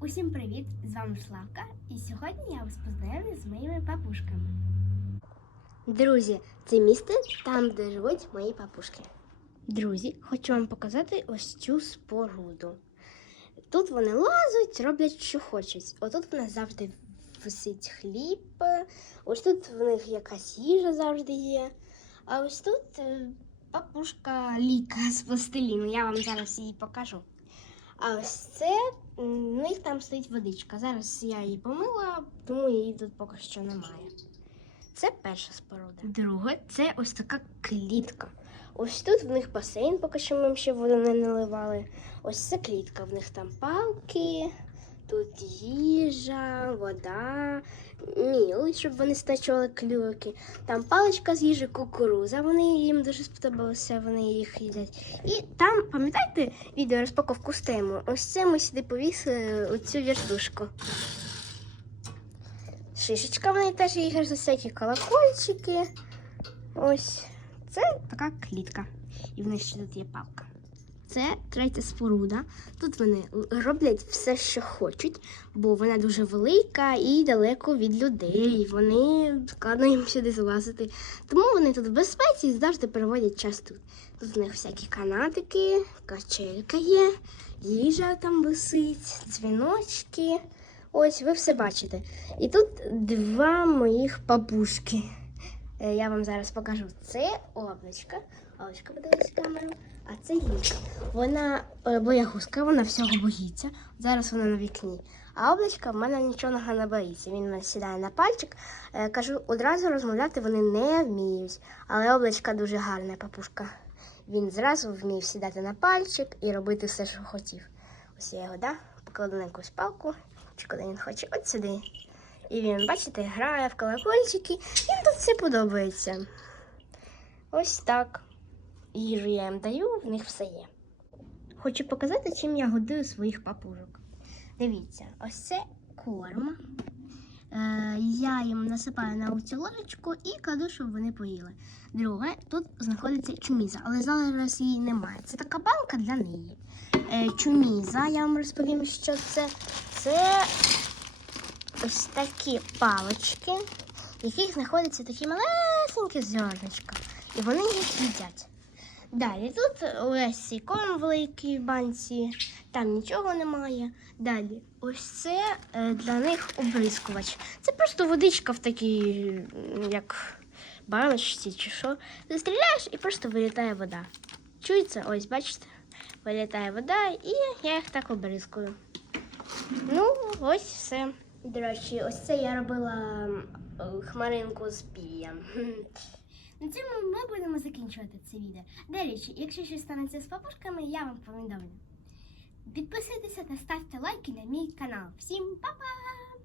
Усім привіт! З вами Славка, і сьогодні я вас познайомлю з моїми папушками. Друзі, це місце там, де живуть мої папушки. Друзі, хочу вам показати ось цю споруду. Тут вони лазять, роблять, що хочуть. Отут в нас завжди висить хліб, ось тут в них якась їжа завжди є. А ось тут е, папушка ліка з пластиліну. Я вам зараз її покажу. А ось це в них там стоїть водичка. Зараз я її помила, тому її тут поки що немає. Це перша споруда. Друга це ось така клітка. Ось тут в них басейн, поки що ми ще воду не наливали. Ось це клітка, в них там палки, тут їжа, вода, міл, щоб вони стачували клюки. Там паличка з їжі, кукуруза. Вони їм дуже сподобалося, вони їх їдять. І там, пам'ятаєте, відео розпаковку з тему? Ось це ми сюди повісили оцю віртушку. Шишечка, вони теж ігор за всякі колокольчики. Ось. це така клітка. І в них ще тут є палка. Це третя споруда. Тут вони роблять все, що хочуть, бо вона дуже велика і далеко від людей. Вони складно їм сюди залазити. Тому вони тут в безпеці і завжди проводять час тут. Тут в них всякі канатики, качелька є, їжа там висить, дзвіночки. Ось ви все бачите. І тут два моїх бабушки. Е, Я вам зараз покажу. Це облачка. Облачка подивись камеру. А це Юлька. Вона е, боягузка, вона всього боїться. Зараз вона на вікні. А облачка в мене нічого не боїться. Він мене сідає на пальчик. Е, кажу, одразу розмовляти вони не вміють. Але облачка дуже гарна папушка. Він зразу вмів сідати на пальчик і робити все, що хотів. Ось я його да, покладу на якусь палку, чи коли він хоче, от сюди. І він, бачите, грає в колокольчики. Їм тут все подобається. Ось так. Їжу я їм даю, в них все є. Хочу показати, чим я годую своїх папужок. Дивіться, ось це корм. Е, я їм насипаю на оцю ложечку і кладу, щоб вони поїли. Друге, тут знаходиться чуміза, але зараз її немає. Це така банка для неї. Е, чуміза, я вам розповім, що це. Це ось такі палички, в яких знаходяться такі малесенькі зерничка. І вони їх їдять. Далі тут ось корм в банці, там нічого немає. Далі, ось це е, для них обрискувач. Це просто водичка в такій, як баночці чи що. Ти стріляєш і просто вилітає вода. Чується, ось, бачите, вилітає вода, і я їх так обрискую. Ну, ось все. До речі, ось це я робила хмаринку з пір'ям. На цьому ми будемо закінчувати це відео. До речі, якщо щось станеться з папушками, я вам повідомлю. Підписуйтеся та ставте лайки на мій канал. Всім па-па!